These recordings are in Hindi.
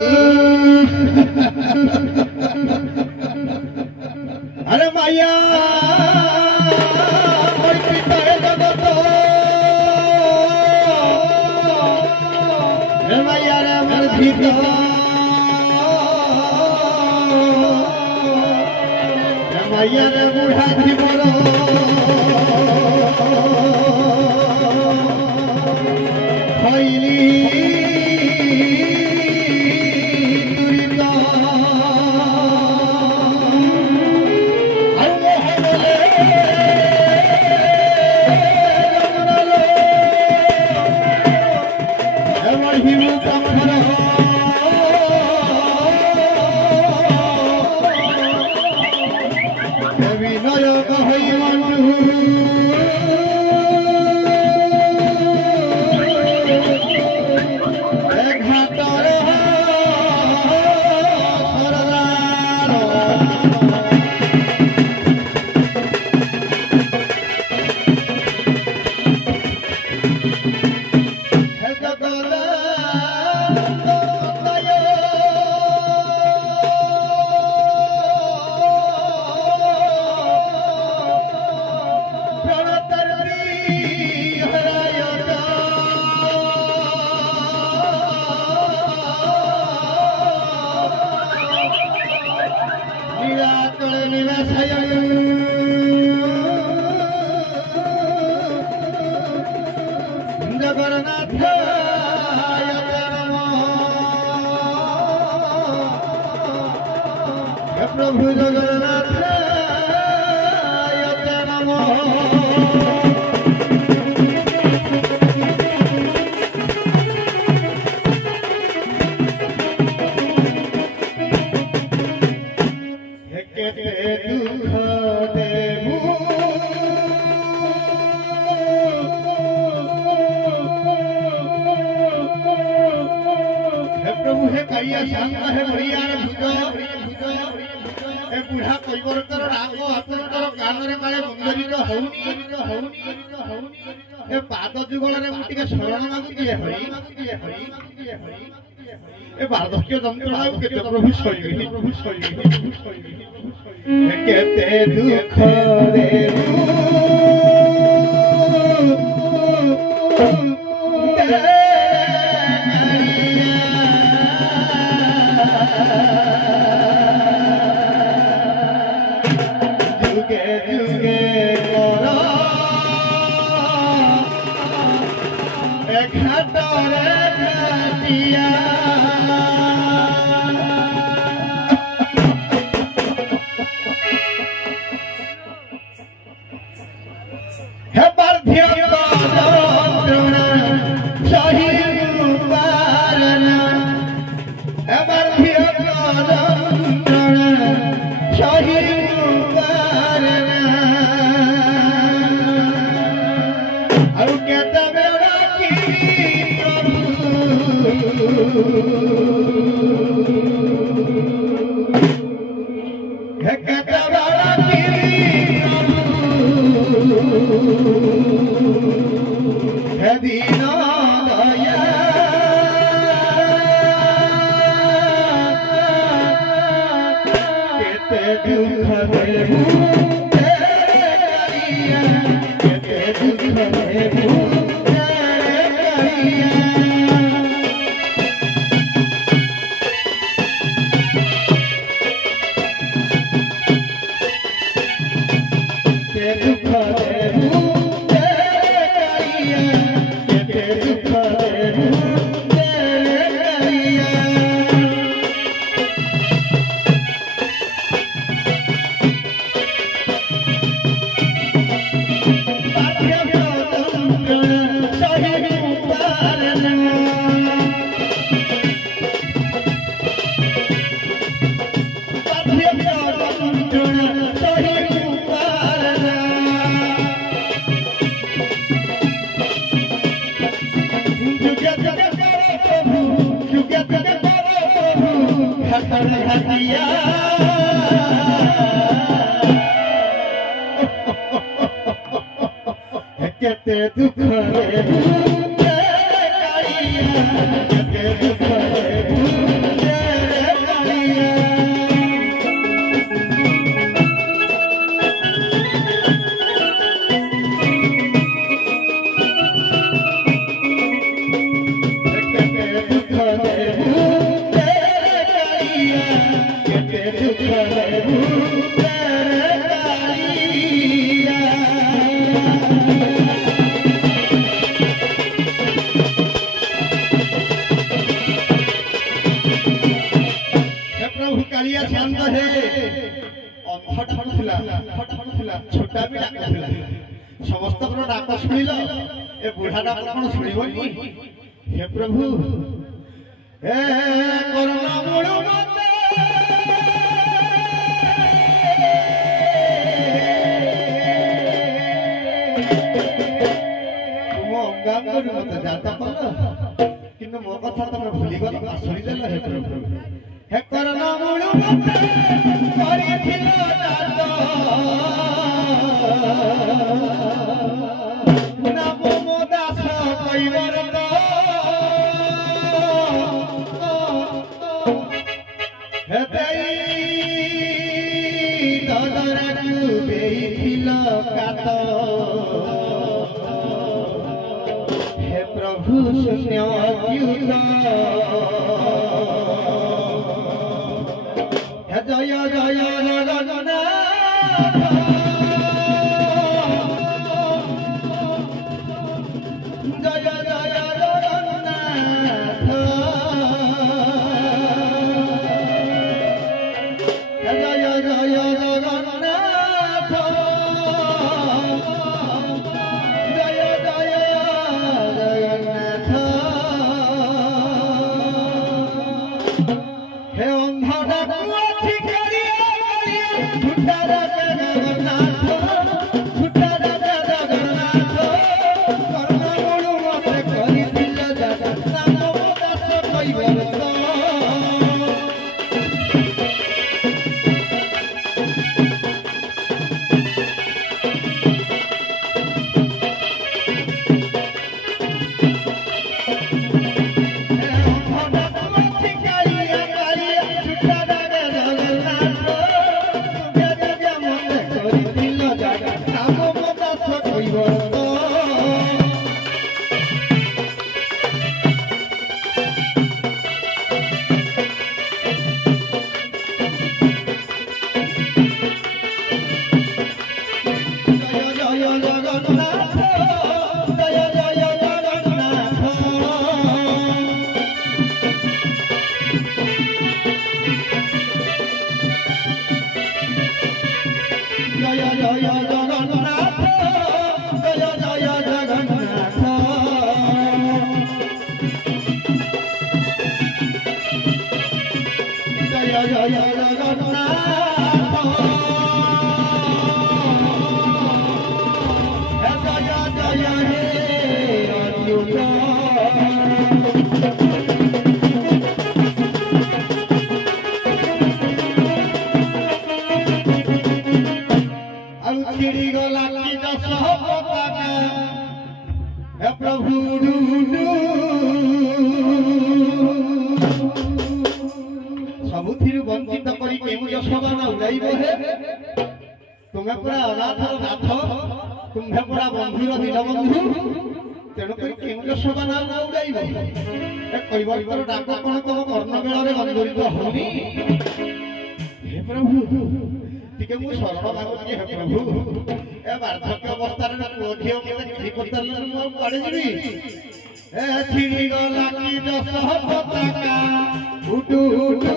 अरे मैया कोई पिता है जगत रे मैया रे मर भीतर रे मैया रे बूढ़ा जीवन खैली जगन्नाथ प्रभु जगन्नाथ प्रभु है करिया शांत है बढ़िया रे भुजो ए बुढ़ा कइबरकर राग आपनकर कानरे मारे मंजरित होउनी ए पाद जुगल रे मु टिके शरण मागु दिए हरि ए बार्धक्य जंत्रणा केते प्रभु सही केते दुख रे केते दुख रे प्रभु कालिया शांत है छोटा भी डाकुला समस्त डाक शुणिल ए बुढ़ा डाक कौन शुणबनी हे प्रभु हे करुणा मूल तुम अंगांग मत जाता पल किंतु मो कथा तुम भूली गल आसरी देल हे प्रभु हे करुणा मूल हे प्रभु शून्य जय जय सबुथिरु वंचित करी केउ यशोगान उड़ाइब हे तुमे पूरा अनाथर नाथ तुम्हे पूरा बंधुर दीनबंधु तेणु करी केउ यशोगान उड़ाइब ए कैवल्यर डाक कोन तम कर्ण बेଳରେ गंधरित होनी हे प्रभु टिके मु शरण मागुची हे प्रभु ए वार्धक्य अवस्था रे पुओठियो मते किछि करतल मु काडे जिबी ए छिड़ी गला की दस पताका उडू उडू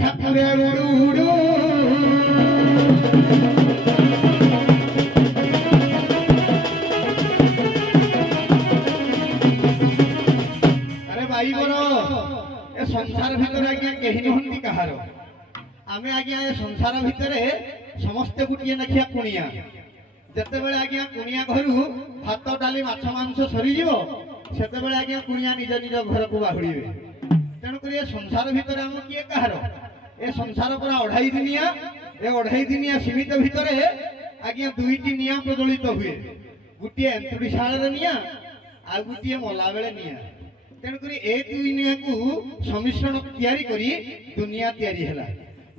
ଠାକୁରେ ଉଡୁ ଉଡୁ भाई मोर ए संसार भितर आज्ञा कहीं नुहंती कहार आमे आज्ञा ए संसार भितर समस्ते गुटिए नखिया कुणिया जते बेले आज्ञा कुणिया घरु भात डाली माछ मांस सरी जीवो सेते बेले आज्ञा कुणिया निज निज घर को बाहुड़ीबे तेणु करी ए संसार भितर आम किए कहार ए संसार पर अढ़ाई दिनिया ए अढ़ाई दिनिया सीमित भितर आज्ञा दुईटी निया प्रज्वलित हुए गुटिए एंतुड़ी शाल निया आ गुटिए मला बेले निया तेणुक ए दुनिया को समिश्रण तैयारी करी दुनिया तैयारी है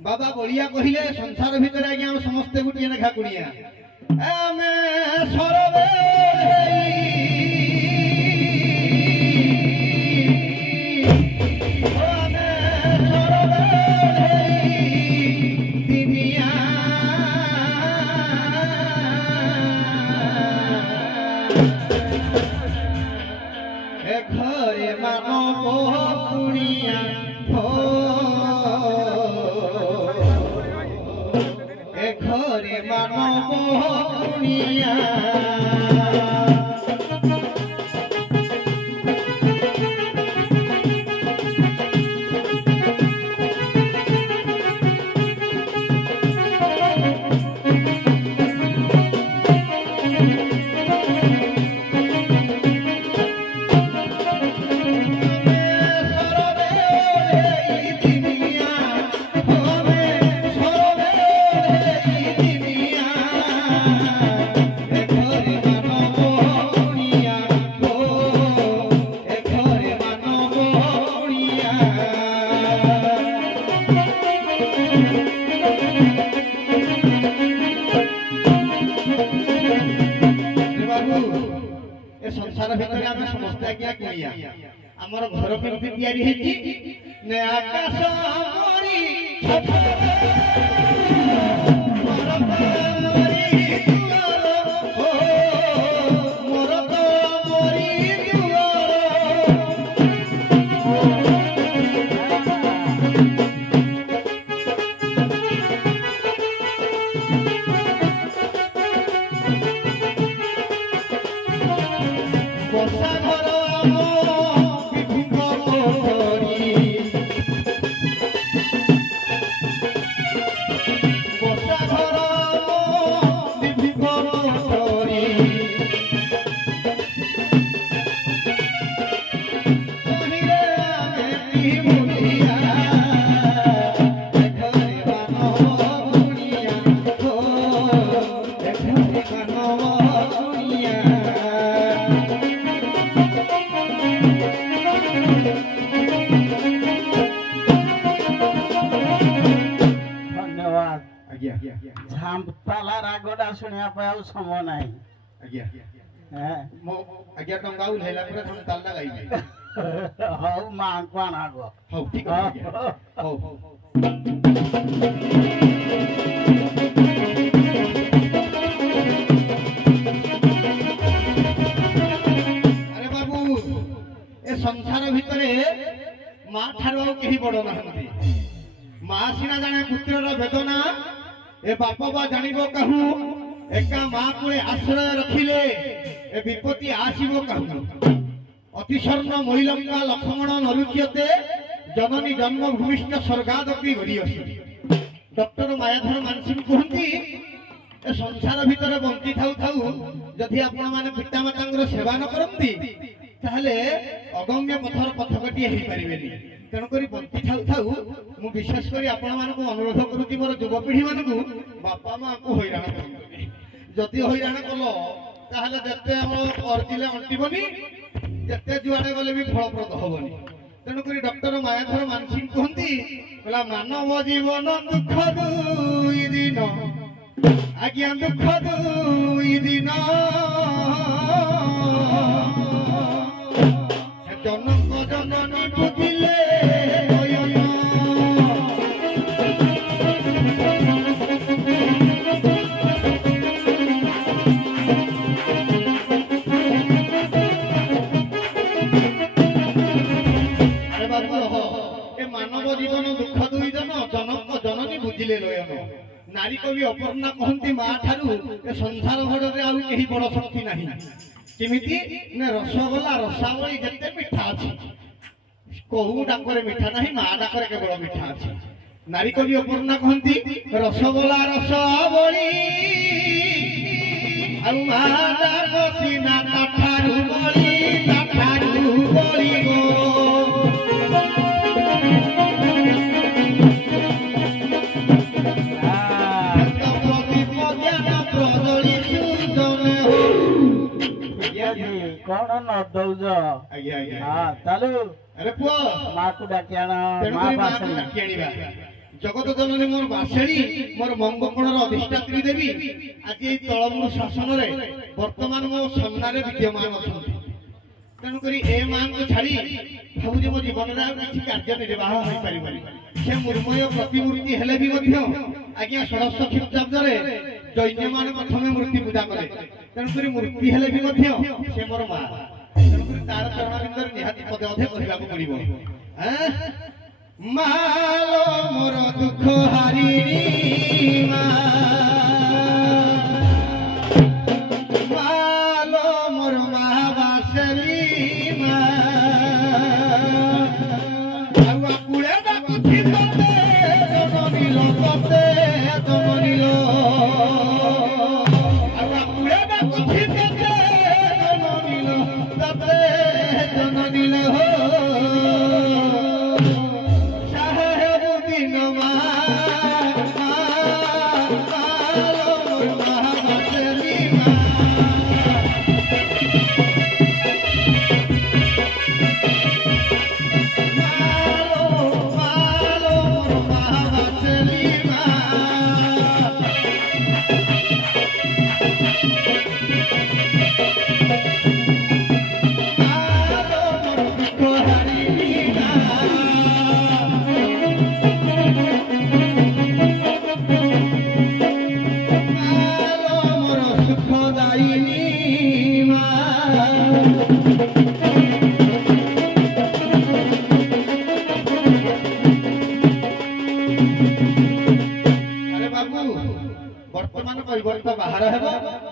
बाबा बलिया कहले संसार भितर आज्ञा समस्ते गोटे लेखा कुड़िया घरे मानव कुड़िया घरे मानव कुड़िया संसार भितर आम समस्त आज्ञा कुड़िया आमर घर केमती तैयारी हेची ने आकाश मोरी झांपताला रागोडा सुनिया पाउ समय नाही आज्ञा मो आज्ञा टंगा उलेला पुरा थम तालना गाइबे हौ मां कोन आगो हौ ठीक है हौ अरे बाबू ए संसार भितरे मां ठारो केही बडो नहंती मां सिना जाने पुत्रर वेदना ए बाप बा जानिबो कहू एका मां को आश्रय रखिले ए विपत्ति आसीबो कहू अतिशर्ण महिलंका लक्ष्मण नरुच्यते जननी जन्मभूमिष्ठ स्वर्गादपि घड़ियसी डॉक्टर मायाधर मानसिंह कहती ए संसार भितर बंची थाउ थाउ जदि आपण माने पिता मातांगर सेवा न करंती ताहले अगम्य पथर पथकटी हेई परिबेनी तेणुकरी बंची थाउ थाउ मु विशेष करी आपण मानकु अनुरोध करूची मोर युवपीढ़ी मानकु बापा माँ को हैरान करंतुनी जदि हैरान कलो ताहले जते हम अर्जिले अंटिबनी जते जुआडे गले भी फलप्रद होबनी तेणुकरी डॉक्टर मायाधर मानसिंह कहती बोला मानव जीवन दुख दुई दिन आज्ञा दुख दुई दिन जनक जननी बुझिले ए मानव जीवन दुख दुई जन जनक जननी बुझिले लयन नारी कवि अपर्णा कहती माँ ठारू ए संसार भड़े आउ कहीं बड़ शक्ति नहीं किमिति ने रसगोला रसावली जते मिठा अछि कहू डाकरे मिठा नहीं माँ डाकरे केवल मिठा अछि नारी कवि अपर्णा कहती रसगोला रसावली आउ माँ डाक सीना ठारू बली गो कौन न दौज हाँ चालू अरे पुआ माँ को डाकियाना माँ बासणी जगत जननी मोर बासेणी मोर मंगकोणर अधिष्ठात्री देवी आज ये तलमूल शासन रे वर्तमान मो सामने विद्यमान अछंती तेणुकरी ए मां को छाड़ी भाबुजे मो जीवन रे किछि कार्य निर्वाह होई परिबनी से मूर्मय प्रतिमूर्ति हेले भी मध्य आज्ञा षोडश ख्रीष्टाब्द रे दैन्य मान प्रथमे मूर्ति पूजा करे तेणुकरी मूर्ति हेले भी मध्य से मोर मां तेणुकरी तार चरणारिंदर निहाती पदे अधे कहबाको पड़िबो मालो मोर दुख हारिणी मालो मोर महाबासली कुड़े डाकुथि तते जननी लोकते जननी लो कुड़े डाकुथि तते जननी लो तते जननी लो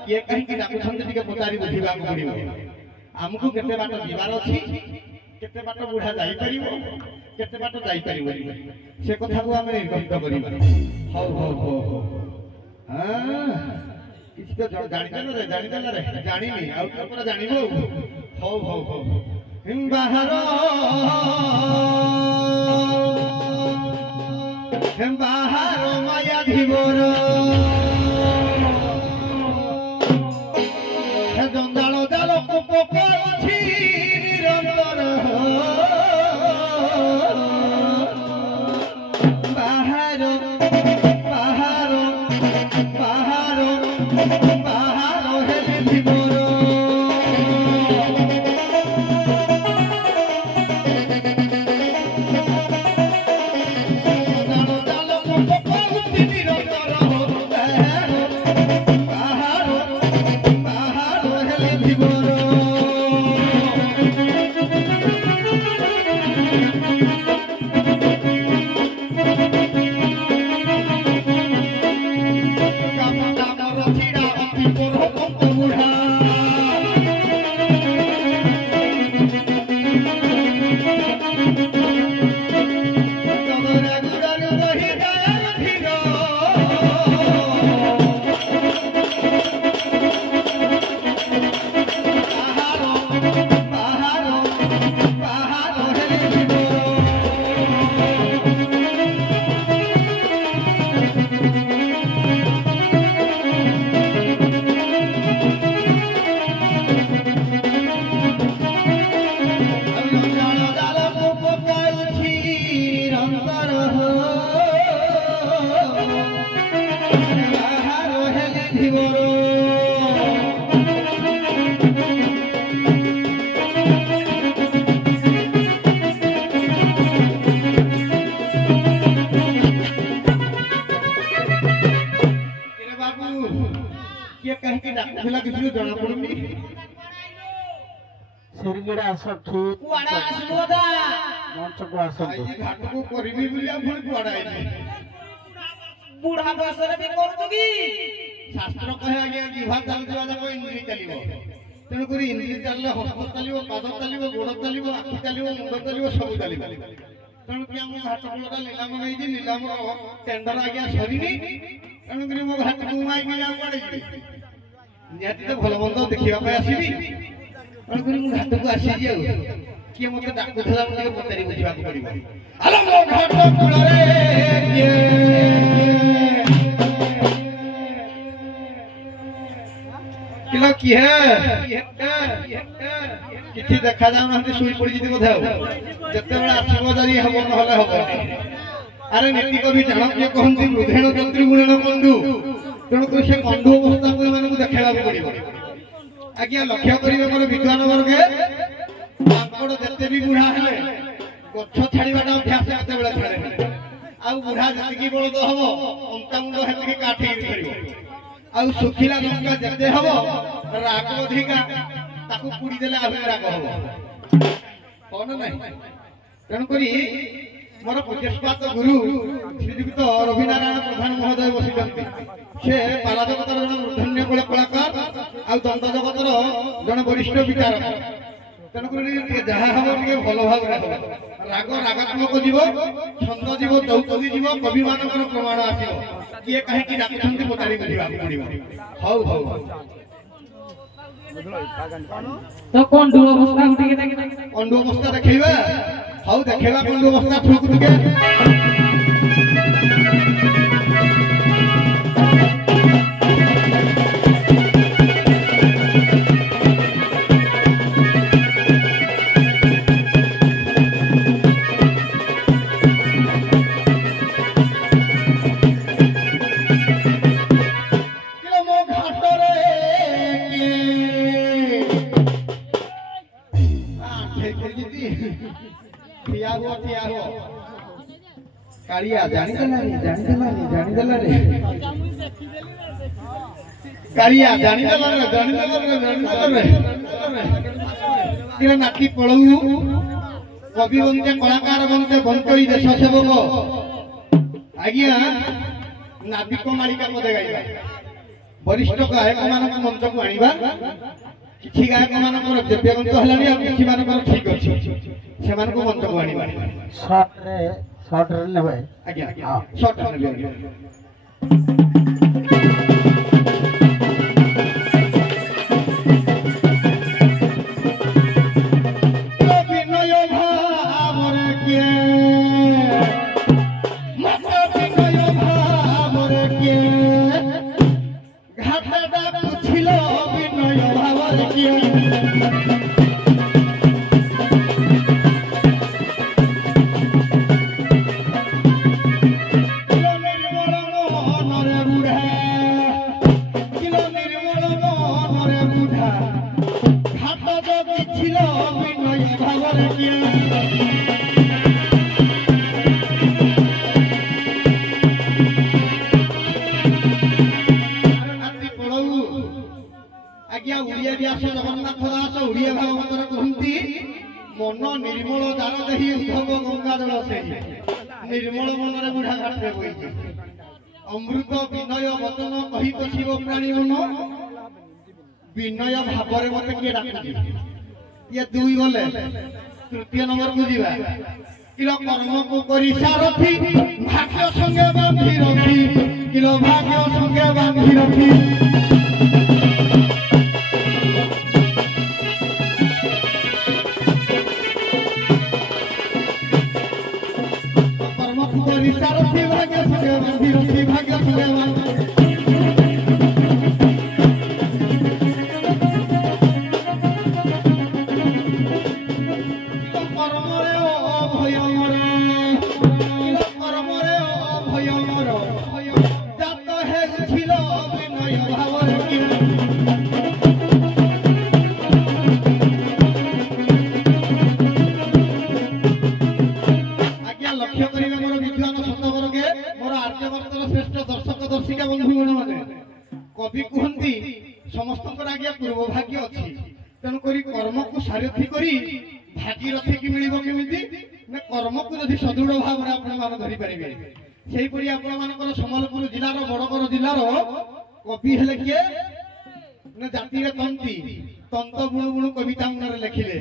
किए कहीं डाकुछंती टिके पचारि बुझिबा को पड़िबो हमकु केते बाट जीवार अछि केते बाट बुढ़ा जाई परिबो केते बाट जाई परिबो से कथा को हम निर्गमित करिबा हो हां किछ तो जानि देला रे जानिनी आ पर जानिबो हो हिम बाहर माया धीवर जंजाल जाल पकड़छि निरंतर बाहर बाहर बाहर बाहर हेले धीवर जंजाल जाल पकड़छि निरंतर सिरगिड़ा सब ठीक कुआड़ा आसबोदा ମଞ୍ଚକୁ ଆସନ୍ତୁ। ଆଜି ଘାଟକୁ କରିବି ବୋଲି ଆଉ ପୁଣି କୁଆଡ଼େ ଆଇଲି। ବୁଢା ବୟସରେ ବି କରୁଛୁ କି? ଶାସ୍ତ୍ର କହେ ଆଜ୍ଞା ଜିଭା ଚାଲୁଥିବା ଯାକ ଇନ୍ଦ୍ରିୟ ଚାଲିବ। ତେଣୁକରି ଇନ୍ଦ୍ରିୟ ଚାଲିଲେ ହସ୍ତ ଚାଲିବ, ପାଦ ଚାଲିବ, ଗୋଡ଼ ଚାଲିବ, ଆଖି ଚାଲିବ, ମୁଣ୍ଡ ଚାଲିବ, ସବୁ ଚାଲିବ। ତେଣୁକରି ଆମ ଘାଟ କୂଳଟା ନିଲାମ ନେଇଛି, ନିଲାମର ଟେଣ୍ଡର ଆଜ୍ଞା ସରିନି। ତେଣୁକରି ମୋ ଘାଟକୁ ମାଇକି ଆଉ କୁଆଡ଼େ ଯିବି? ନିହାତି ତ ଭଲ ମନ୍ଦ ଦେଖିବା ପାଇଁ ଆସିବି। ତେଣୁକରି ମୁଁ ଘାଟକୁ ଆସିଛି ଆଉ। କିଏ ମତେ ଡାକୁଥିଲା ମୁଁ ଟିକେ ପଚାରି ବୁଝିବାକୁ ପଡ଼ିବ। ଆଲୋ ମୋ ଘାଟ କୂଳରେ କିଏ? କିଲୋ କିଏ? କିଛି ଦେଖା ଯାଉନାହାନ୍ତି, ଶୋଇ ପଡ଼ିଛନ୍ତି ବୋଧେ ଆଉ। ଯେତେବେଳେ ଆସିବ ଯଦି ହବ, ନହେଲେ ହବନି। ଆରେ ନୀତି କବି ଚାଣକ୍ୟ କହନ୍ତି ବୃଦ୍ଧେଣ ଯନ୍ତ୍ରୀ ଗୁଣେଣ କଣ୍ଡୁ। ତେଣୁକରି ସେ କଣ୍ଡୁ ଅବସ୍ଥାକୁ ଏମାନଙ୍କୁ ଦେଖେଇବାକୁ ପଡ଼ିବ। ଆଜ୍ଞା ଲକ୍ଷ୍ୟ କରିବେ ମୋର ବିଦ୍ୱାନ ବର୍ଗେ, ମାଙ୍କଡ଼ ଯେତେ ବି ବୁଢା ହେଲେ ଗଛ ଛାଡ଼ିବାଟା ଅଭ୍ୟାସ କେତେବେଳେ ଛାଡ଼େ। ଆଉ ବୁଢା ଯେତିକି ବଳଦ ହବ ଅଣ୍ଟାମୁଣ୍ଡ ସେତିକି କାଠେଇ ଧରିବ। ଆଉ ଶୁଖିଲା ଲଙ୍କା ଯେତେ ହବ ରାଗ ଅଧିକା, ତାକୁ ପୁଡ଼ି ଦେଲେ ଆହୁରି ରାଗ ହବ। କଣ ନାଇଁ? ତେଣୁକରି ମୋର ପୂଜ୍ୟସ୍ପାତ ଗୁରୁ ଶ୍ରୀଯୁକ୍ତ ରବିନାରାୟଣ ପ୍ରଧାନ ମହୋଦୟ ବସିଛନ୍ତି। ସେ ପାଲା ଜଗତର ଜଣେ ମୂର୍ଧନ୍ୟ କୂଳ କଳାକାର, ଆଉ ଦଣ୍ଡ ଜଗତର ଜଣେ ବରିଷ୍ଠ ବିଚାରକ। ତେଣୁକରି ଯାହା ହବ ଟିକେ ଭଲ ଭାବରେ ହବ। ରାଗ ରାଗାତ୍ମକ ଯିବ, ଛନ୍ଦ ଯିବ, ଦୌତବି ଯିବ, କବି ମାନଙ୍କର ପ୍ରମାଣ ଆସିବ। କିଏ କାହିଁକି ଡାକୁଛନ୍ତି ପଚାରି ବୁଝିବାକୁ ପଡ଼ିବ। ହଉ ହଉ ତ କଣ୍ଡୁ ଅବସ୍ଥା ଟିକେ କଣ୍ଡୁ ଅବସ୍ଥା ଦେଖେଇବା। ହଉ ଦେଖେଇବା କଣ୍ଡୁ ଅବସ୍ଥା ଠୁକୁ ଟିକେ। कालिया जानिदेलानी जानिदेलानी जानिदेलानी कालिया जानिदेलानी जानिदेलानी जानिदेलानी तिरा नाकी पळऊ कवि बनते कलाकार बनते बंतई देश सेवक आज्ञा नाविक मालिका पदे गाइबा वरिष्ठ गायक मानक मंच को आनिबा किछि गायक मानकर दिव्यगंत हलानी आ किछि मानकर ठीक अछि से मानको मंच को आनिबा शॉर्ट रे नेबे आज्ञा शॉर्ट रे नेबे विनय भावरे के मत विनय भावरे के घाटडा पुछिलो विनय भावरे के जगन्नाथ दास ओडिया भागवतर कहती मन निर्मल दार दही उद्धव गंगा जल से निर्मल मन बुढ़ा घाटे बही अमृत विनय वचन कही पशिव प्राणी मन विनय भाव मत किए डाकुची ये दुई गले तृतीय नंबर को जीवा किलो कर्म को करी सारथी भाग्य संगे बांधी रखी किलो भाग्य संगे बांधी रखी सारथी भाग्य संगे बांधी रखी भाग्य संगे कवि कहती समस्त आज्ञा पूर्व भाग्य अच्छी तेणुक कर्म को सारथी करी भागीरथी की मिल केमी ନା କର୍ମକୁ ଯଦି ସଦୃଢ ଭାବରେ ଆପଣମାନେ ଧରିପାରିବେ ସେହିପରି ଆପଣମାନଙ୍କର ସମ୍ବଲପୁର ଜିଲ୍ଲାର ବରଗଡ଼ ଜିଲ୍ଲାର କବି ହେଲେ କିଏ ନା ଜାତିରେ ତନ୍ତ ବୁଣୁ ବୁଣୁ କବିତା ମନରେ ଲେଖିଲେ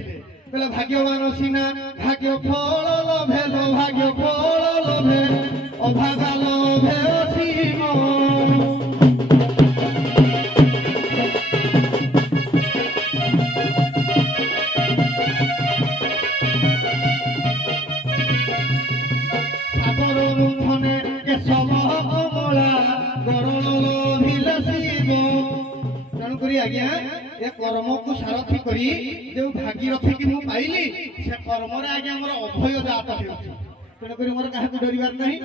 କହିଲେ ଭାଗ୍ୟବାନ ସିନା ଭାଗ୍ୟ ଫଳ ଲୋଭେ ଲୋ ଭାଗ୍ୟ ଫଳ ଲୋଭେ ଅଭାଗା ଲୋଭେ ଅସୀମ आज्ञा ए कर्म को सारथी करी जो भागीरथी की मु पाइली से कर्म रे आज्ञा हमर अभय जात हेउछि तेन करी मोर काहे को डरिबार नहीं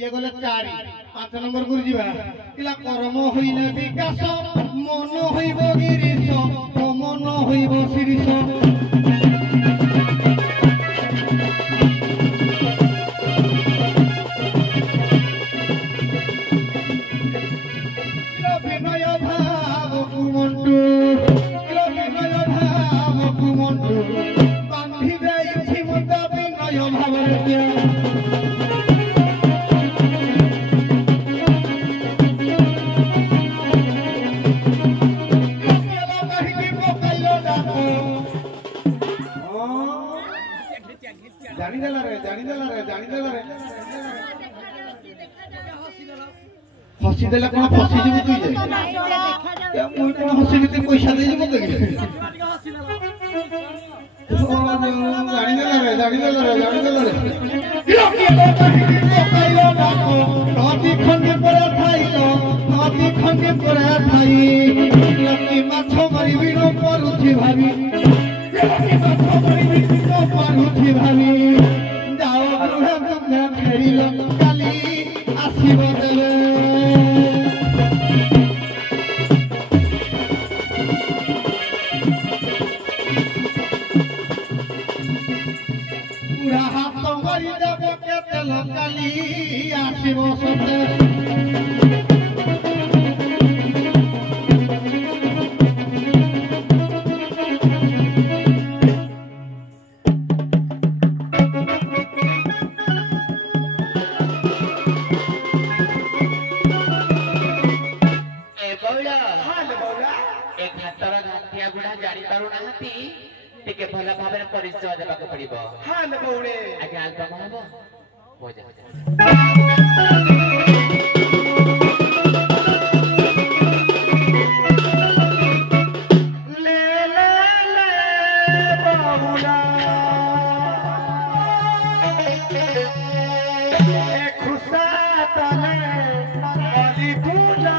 ये गले 4 5 नंबर गुरु जीवा किला कर्म होइले विकास मन होइबो गिरीश मन होइबो शिरीष हसी देला कोन फसी जीव तू जे या मुई कोन हसी बिते पैसा दे जीव लगे जानी देला रे किलो के काइलो डाको नदी खंडे पर थाइलो नदी खंडे पर थाई लकी माछो मरी बिनो परुथि भाबी लकी माछो मरी बिनो परुथि भाबी जाओ बुढ़ा तुमरा फेरिलो काली आसीबो देले काली आसीबो सते टिके भला भाबरे परिचय देबाक पड़िबो हां ले बौड़े आगे अल्बम हबो हो जा ले ले ले बाबूला ए खुशा तले अली पूजा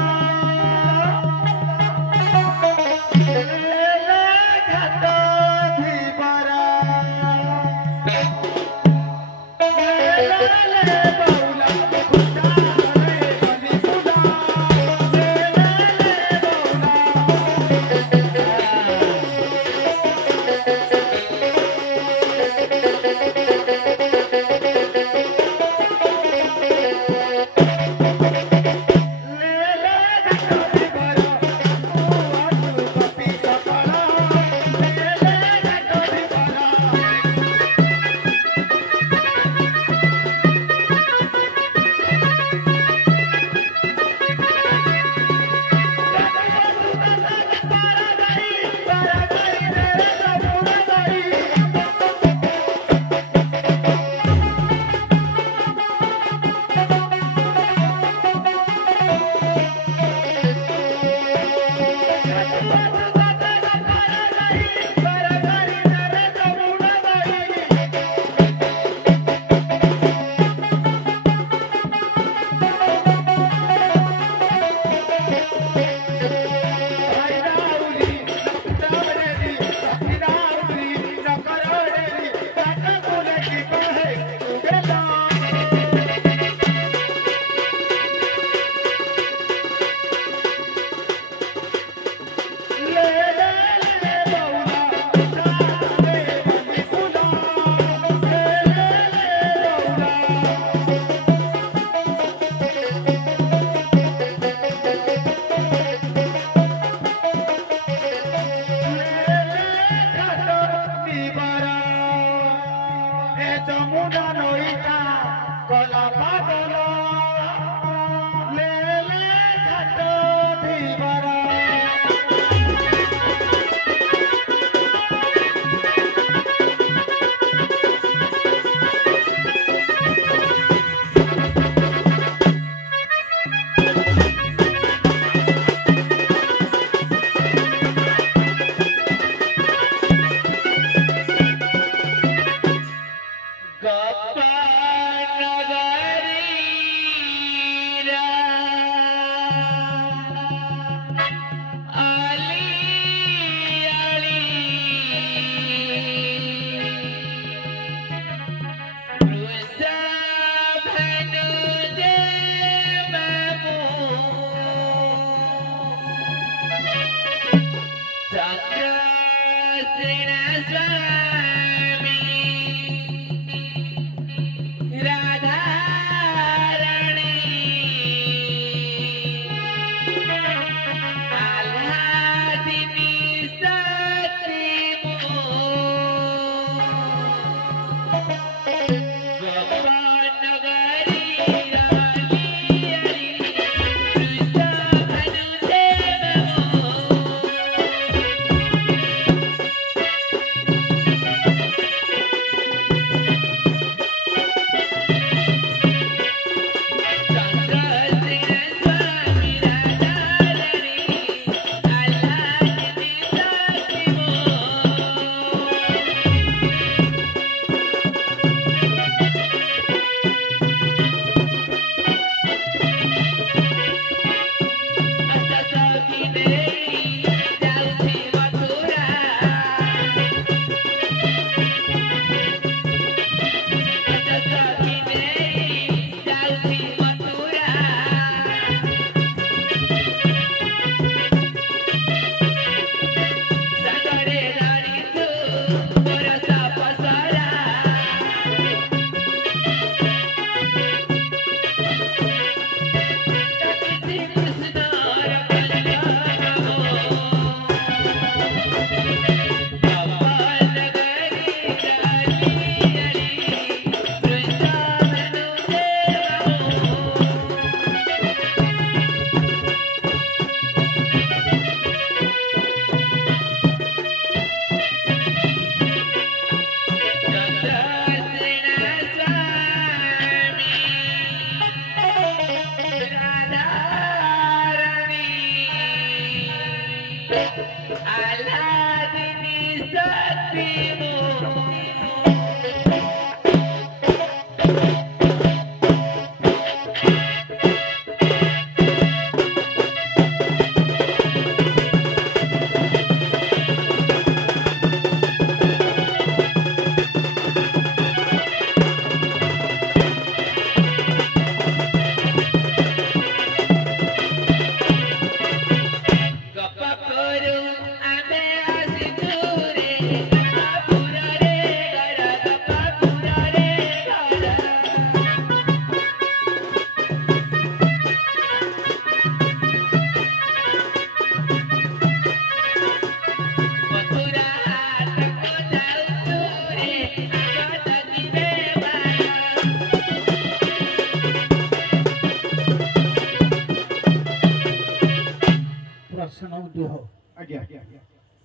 ଆଜ୍ଞା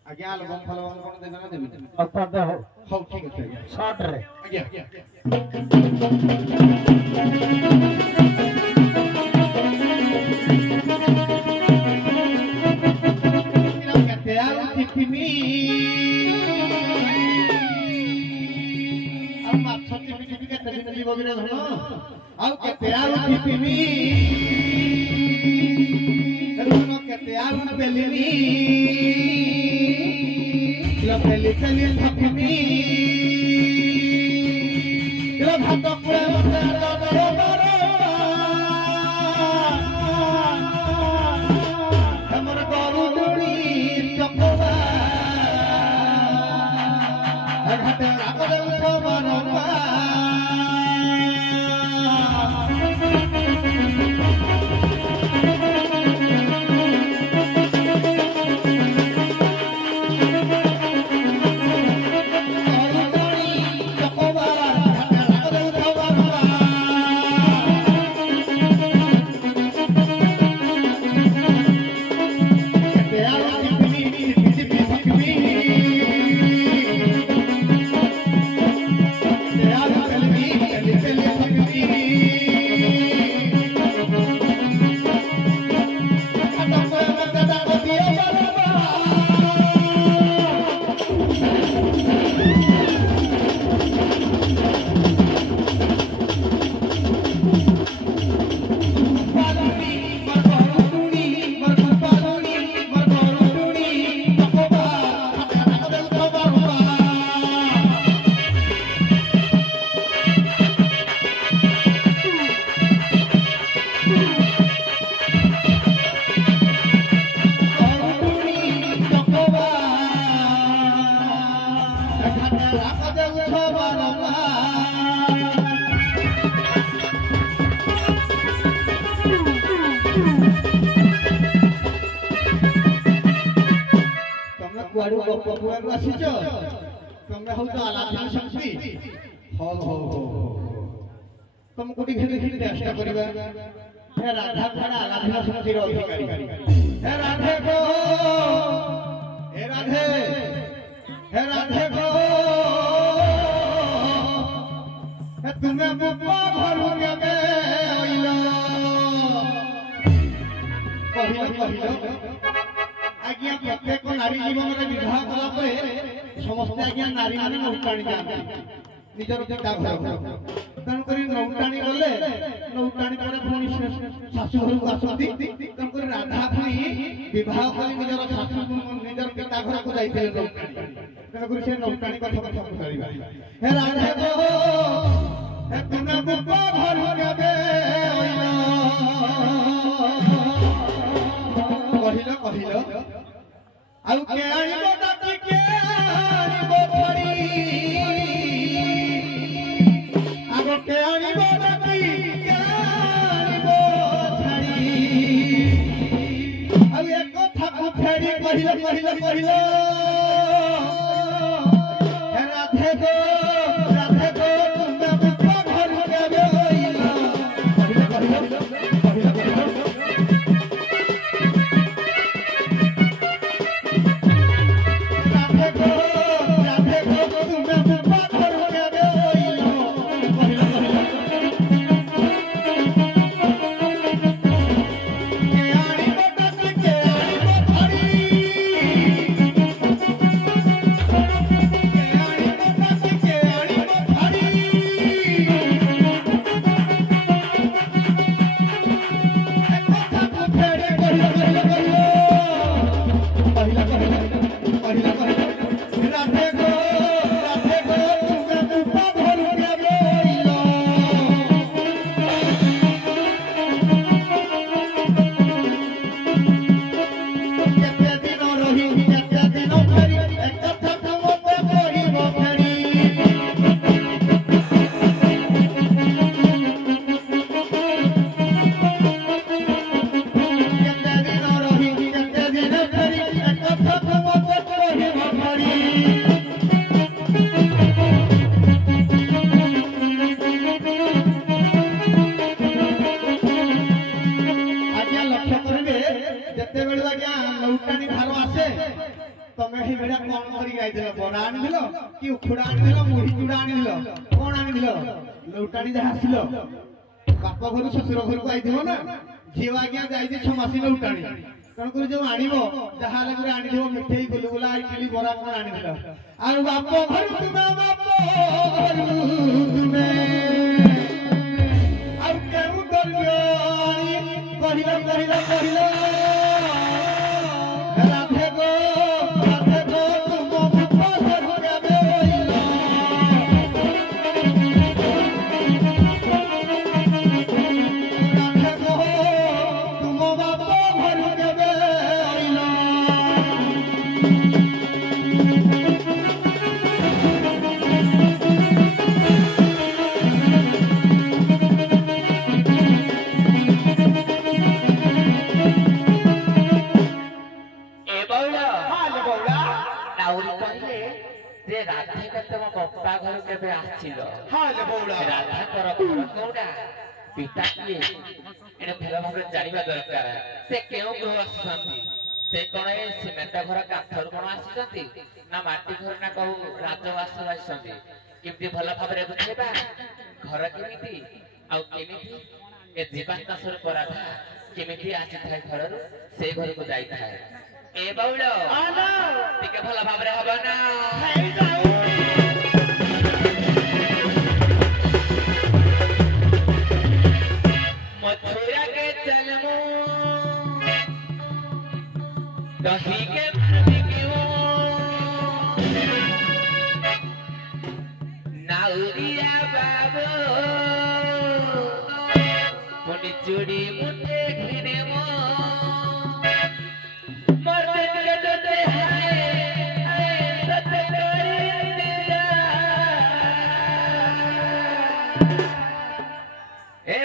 ଆଜ୍ଞା ଆଲବମ୍ ଫାଲବମ୍ କଣ ଦେବେ ନା ଦେବି ହଉ ଠିକ ଅଛି ଆଜ୍ଞା ସର୍ଟରେ ଆଜ୍ଞା କେତେ ଆଉ ଟିପିନି ଆଉ ମାଛ ଟିପି ଟିପି କେତେ ଦିନ ଯିବ କି ନା ଧନ ଆଉ କେତେ ଆଉ ଟିପିନି କେତେ ଆଉ ବେଲିନି ବେଲି ଚାଲି ଠକିନି ଭାତ ପୁରା ଆମର ଗରୁ ଦୁଣି ଚକବା ଘାଟେ ରାଗ ଦେଉଛ ବରମା गपपुर आसीच तुम हूँ तो आलाधना शक्ति हो तुम कोटी देखी चेष्टा करवा हे राधा खाना आलाधना शक्ति अधिकारी हे राधे गो हे राधे गो तुम्हें बुपा भरू के आज्ञा प्रत्येक नारी जीवन में विवाह कला समस्त आज्ञा नारी मैंने नौटाणी जाती निजर पिता घर तेणुक नौटाणी गले नौटाणी पुणी शाशु घर को आसती तेणुक राधा पुणी विवाह कर निजर शाशु निजर पिता घर को जाइए तेणुक से नौटाणी कथा कथा पचारा हे राधा गो तुम्हें बुपा भरू के कहिल आउ के आनिबो दाती के आनिबो पड़ी आगो के आनिबो दाती के आनिबो छाड़ी आउ एक कथा को फेरी कहिल राधे गो तुम बुपा घर के होइला कि उखुड़ा आनिल मुढ़ी चूड़ा आनिल कौन आनिल लौटाणी जहाँ आसिल बाप घर शशुर घर को आई ना झील आज्ञा जाइए 6 मास लौटाणी तेणुक जो आनिबो जहाँ लगे आनी मिठे गुलगुला इडली बरा कौन आनिल आ बाप घर तुम्हें बाप घर तुम्हें आ केउ दरिया कहिला राधे गो पिता किए एने भल भाव जानिबा दरकार से केउ गृह आसुछंती से कोन ए सिमेंट घर काठर कोन आसुछंती ना माटी घर ना कहू राजवास आसुछंती किमती भल भाव रे बुझेबा घर केमिति आ केमिति ए जीवन दासर पराधा केमिति आसी थाए घर से घर को जाई थाए ए बाउल आना टिके भल भाव रे हबो ना हेई जाऊ मथुरा के चलमो दही के मारती क्यों नाउरिया बाबू मुनि चूड़ी मुझे घिने मो मर्द के दोते हाय सत्य करी दिया ए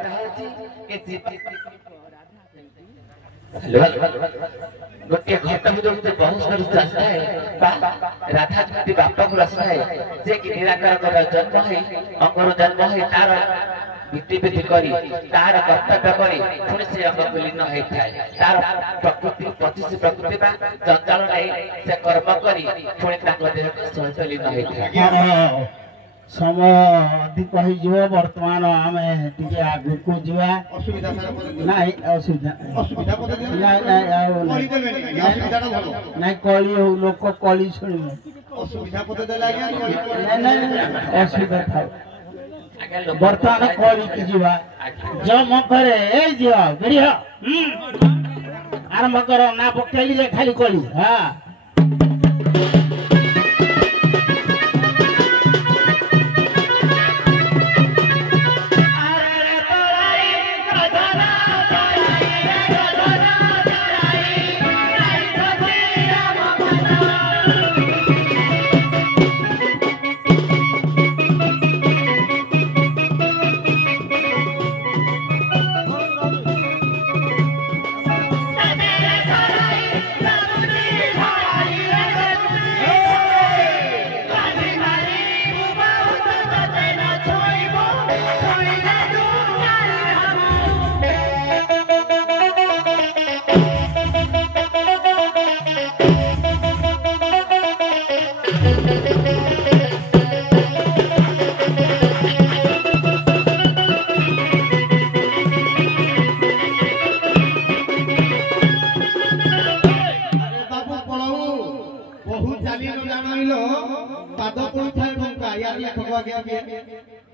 କଥା ହଉଛି गोटे घट जो बहुत सारी जाए राधा जमी बापक रसाए जे कि निराकार जन्म है अंगर जन्म है तार विधि करी तार कर्तव्य करी पुणी से अंग विलीन होता है तार प्रकृति पचिश प्रकृति जंजाल नहीं से कर्म करी पुणी देह सहित लीन होता है समय अधिक हो वर्तमान आम टे आगे को जीवा नहीं असुविधा नहीं कली हो लोक कली शुण असुविधा था बर्तमान कली की जीवा जम करे जीवा बढ़िया आरंभ करो ना पकड़ी खाली कली हाँ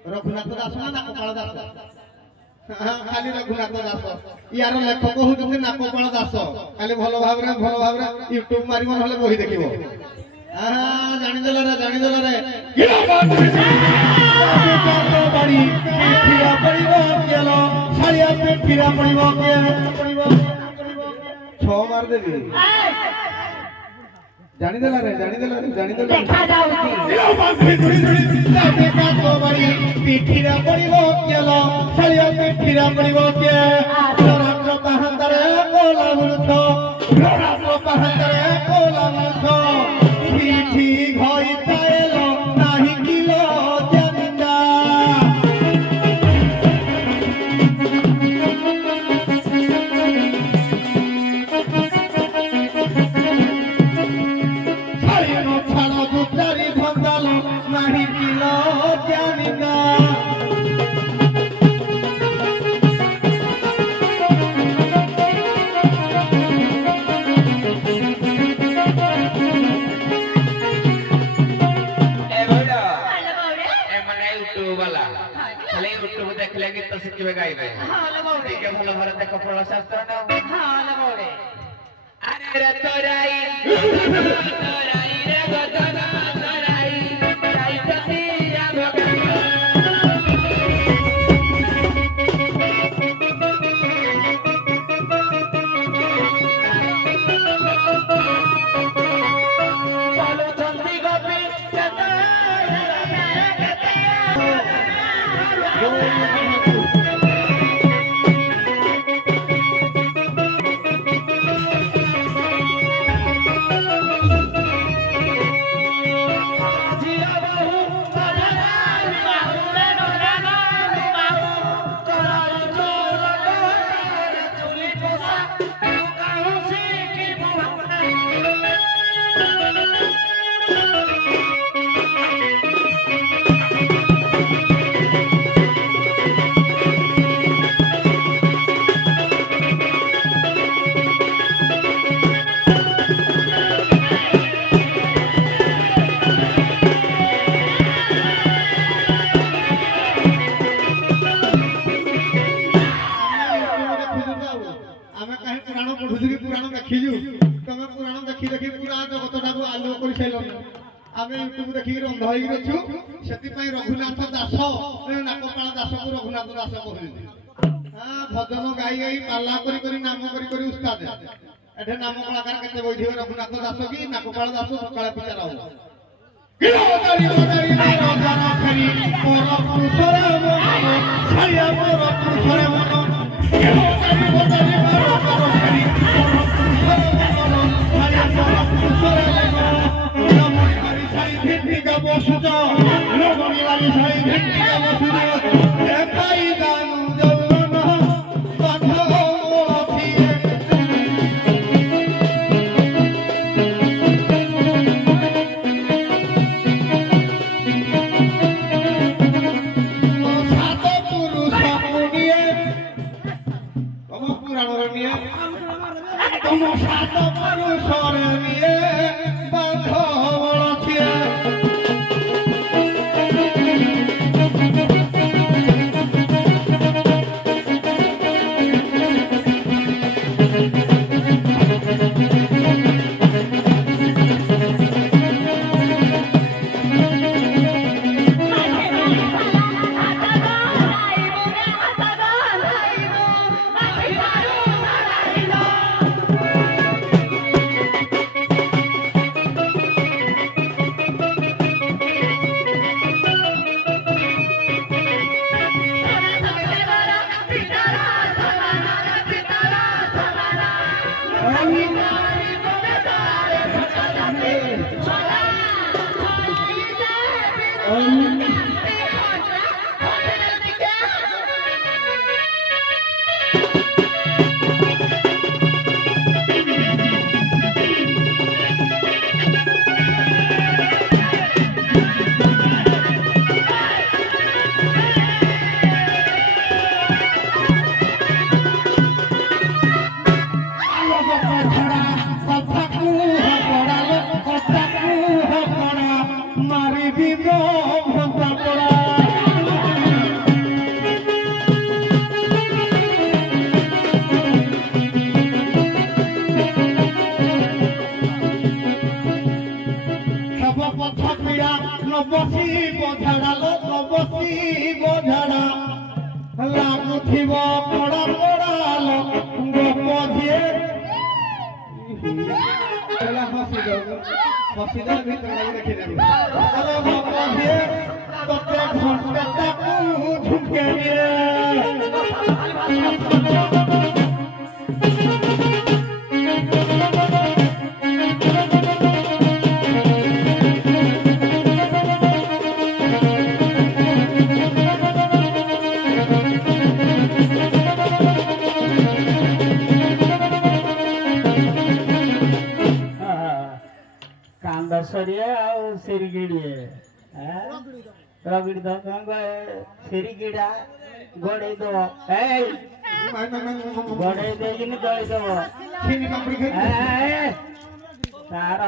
रघुनाथ दास ना गोपाल दास खाली रघुनाथ दास यार लेखक होते ना गोपाल दास खाली भल भाव यूट्यूब मारिब ना बही देख जानीदेल रे छ मारदेवी जानीदेला रे देखा जाउती देखा तो बड़ी पीठीरा पड़िबो केलो छलिया पीठीरा पड़िबो के रात्र पहंदरे कोला बुलथो रात्र पहंदरे कोला बुलथो पीठी घई ताएलो नाही किलो जंदा गाइबे ठीक भल भर देख प्रभु शास्त्र अरे रे तोराई रे गदना तोराई तोराई तसिया चलो जल्दी गोपी रघुनाथ दास नाकपाल दास को रघुनाथ दास भजन गाई गाई पाला करी नाम करी उस्ताद एठे नाम कलाकार केते बैठे रघुनाथ दास की नाकपाल दास सकाळ विचार हो Gilotari modari mero jana khari moro purushore mono chhaya moro purushore mono Gilotari modari mero jana khari moro purushore mono chhaya moro purushore mono Lomori mari chhai bhindi ka bosujo Lomori mari chhai bhindi ka bosujo Ekai danu jawlana badho molathiye Como sato purushore niye badho molathiye रगड़ी दो सेरी गिड़ा गोड़े दो गोड़े दे गड़े दो तार